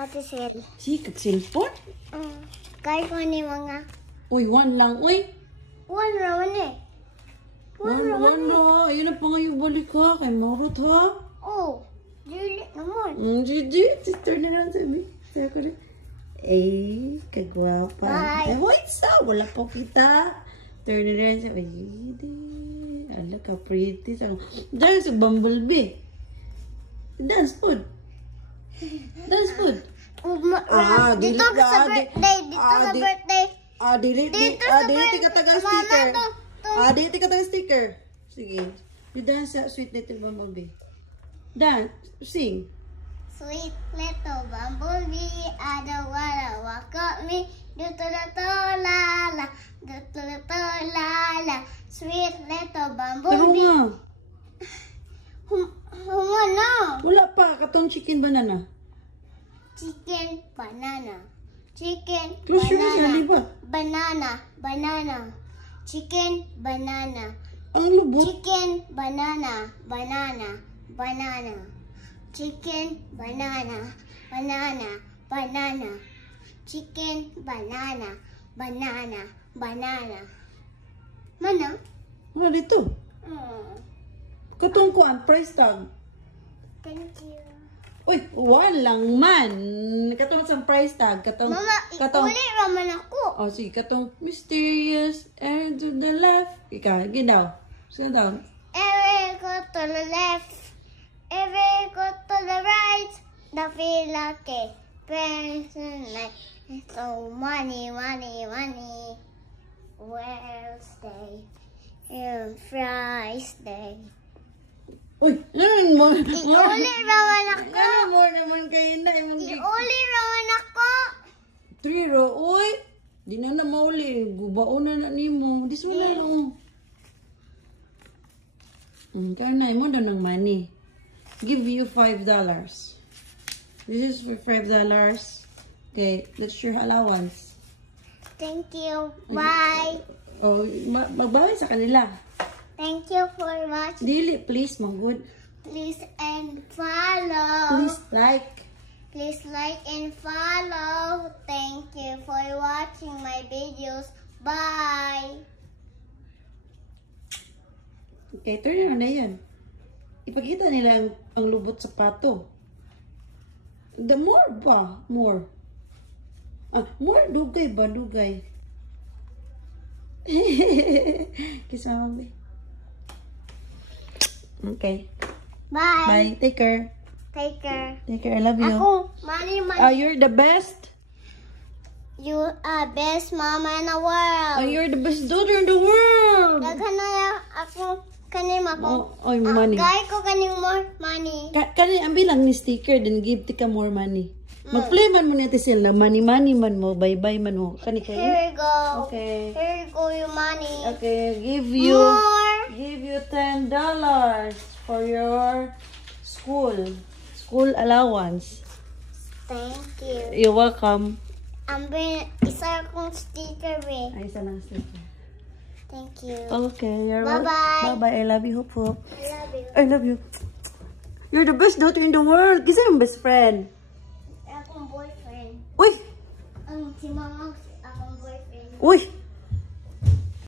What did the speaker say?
Ate Sel. Sikat cellphone? Kaya ko ni mga... Uy, one lang. Uy! One rawan eh. One na. Ayun na pa ngayon balik ha. Kay Marot ha. Oh, dili naman. Gigi. Sister na lang sabi. Sabi ko rin. Eh, kagwapa. Bye. Eh, wait sa. Wala po kita. Turn na lang sabi. Ala ka pretty. Dance sa bumblebee. Dance food. Dance food. Dito ka sa birthday. Dito sa birthday. Dito ka taga sticker. Dito ka taga sticker. Sige. You dance sa Sweet Little Bumblebee. Dance. Sing. Sweet little bumblebee, I don't wanna walk up me. Do to the la la, do to the la la. Sweet little bumblebee. Taro nga. Hunga na. Wala pa. Katong chicken banana. Chicken banana. Chicken Close your eyes, banana. ba? Banana. Chicken banana. Ang lubot. Chicken banana. Chicken banana. Chicken banana. Mana? Ano dito? Katong kuan, price tag. Thank you. Uy, walang man. Katong sa price tag. Katong, Mama, uli raman ako. Oh, sige. Katong mysterious and to the left. Ika, ginaw. Sige daw. Every go to the left. Every go to the right. The feel like a person like so money. Wednesday and Friday. Uy, ano mo? Iuli raman ako. Ano mo naman kayo na? Iuli raman ako. 3 ro. Uy, di na na mauli. Gubaon na ni mo. This one na lang. Kaya na mo daw ng money. Give you $5. This is for $5. Okay, that's your allowance. Thank you. Bye. Oh, magbawi sa kanila. Thank you for watching. Dili, please, good. Please and follow. Please like. Please like and follow. Thank you for watching my videos. Bye. Okay, turn na yan. Ipakita nila ang lubot sa pato. The more ba? More. More dugay ba? Dugay. Kisama ba? Okay. Bye. Bye. Take care. Take care. Take care. I love you. Ako, money. You're the best. You are best mama in the world. You're the best daughter in the world. Daghan na ako kanim ako. Oh, money. Gay ko kanim more money. Kani ang bilang ni sticker then give tika more money. Mag-play man mo nito sila money man mo, bye man mo. Kani kayo. Here you go. Okay. Here you go your money. Okay, give you More. give you $10 for your school allowance. Thank you. You're welcome. Isa akong sticker eh. Ay, isa lang sticker. Thank you. Okay, you're Bye-bye. welcome. Bye-bye. I love you, Hope. I love you. I love you. You're the best daughter in the world. Kasi yung best friend. Akong boyfriend. Uy! Si mama, akong boyfriend. Uy!